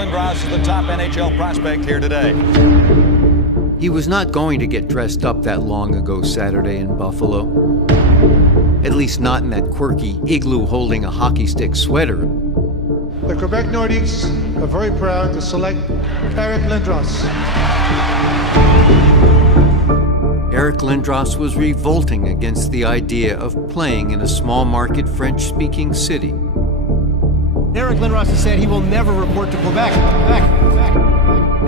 Lindros is the top NHL prospect here today. He was not going to get dressed up that long ago Saturday in Buffalo. At least not in that quirky igloo holding a hockey stick sweater. The Quebec Nordiques are very proud to select Eric Lindros. Eric Lindros was revolting against the idea of playing in a small market French-speaking city. Eric Lindros has said he will never report to Quebec.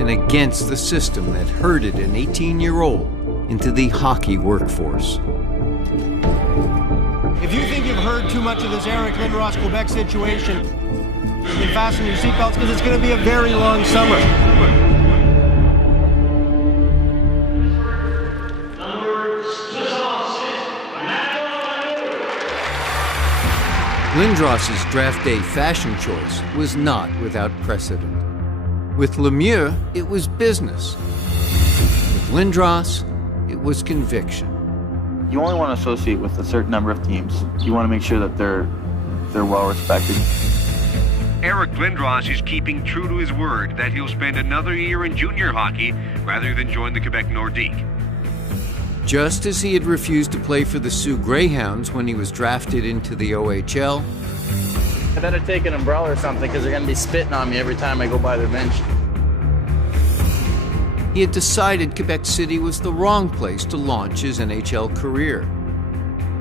And against the system that herded an 18-year-old into the hockey workforce. If you think you've heard too much of this Eric Lindros Quebec situation, then fasten your seatbelts because it's going to be a very long summer. Lindros' draft day fashion choice was not without precedent. With Lemieux, it was business. With Lindros, it was conviction. You only want to associate with a certain number of teams. You want to make sure that they're well respected. Eric Lindros is keeping true to his word that he'll spend another year in junior hockey rather than join the Quebec Nordiques. Just as he had refused to play for the Sioux Greyhounds when he was drafted into the OHL, I better take an umbrella or something because they're going to be spitting on me every time I go by their bench. he had decided Quebec City was the wrong place to launch his NHL career.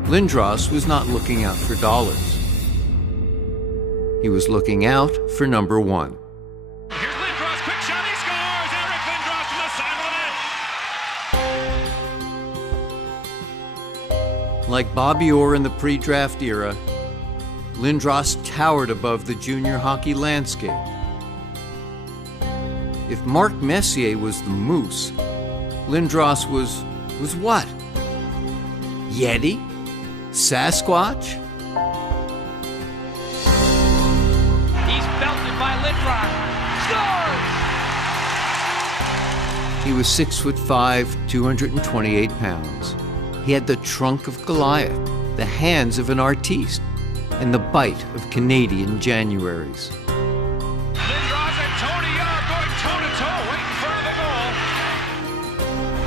Lindros was not looking out for dollars. He was looking out for number one. Here's Lindros, quick shot, he scores! Eric Lindros from the side of the net! Like Bobby Orr in the pre-draft era, Lindros towered above the junior hockey landscape. If Mark Messier was the moose, Lindros was what? Yeti? Sasquatch? He's belted by Lindros. Scores! He was 6'5", 228 pounds. He had the trunk of Goliath, the hands of an artiste, and the bite of Canadian Januaries. Lindros and Tony are going toe-to-toe, waiting for the goal.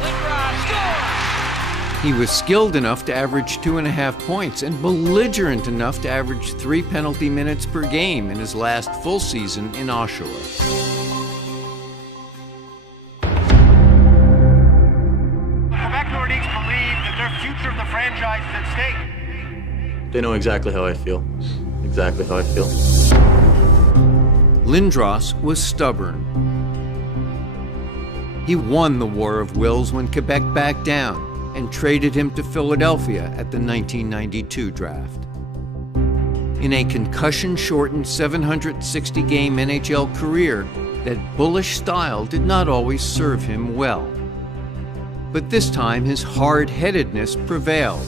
Lindros scores! He was skilled enough to average 2.5 points and belligerent enough to average 3 penalty minutes per game in his last full season in Oshawa. Quebec Nordiques believe that their future of the franchise is at stake. They know exactly how I feel. Exactly how I feel. Lindros was stubborn. He won the War of Wills when Quebec backed down and traded him to Philadelphia at the 1992 draft. In a concussion-shortened 760-game NHL career, that bullish style did not always serve him well. But this time, his hard-headedness prevailed.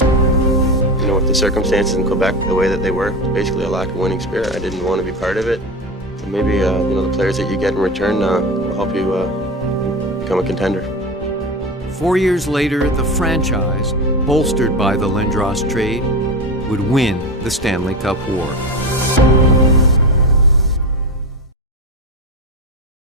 You know, with the circumstances in Quebec, the way that they were, basically a lack of winning spirit. I didn't want to be part of it. And maybe, the players that you get in return will help you become a contender. 4 years later, the franchise, bolstered by the Lindros trade, would win the Stanley Cup War.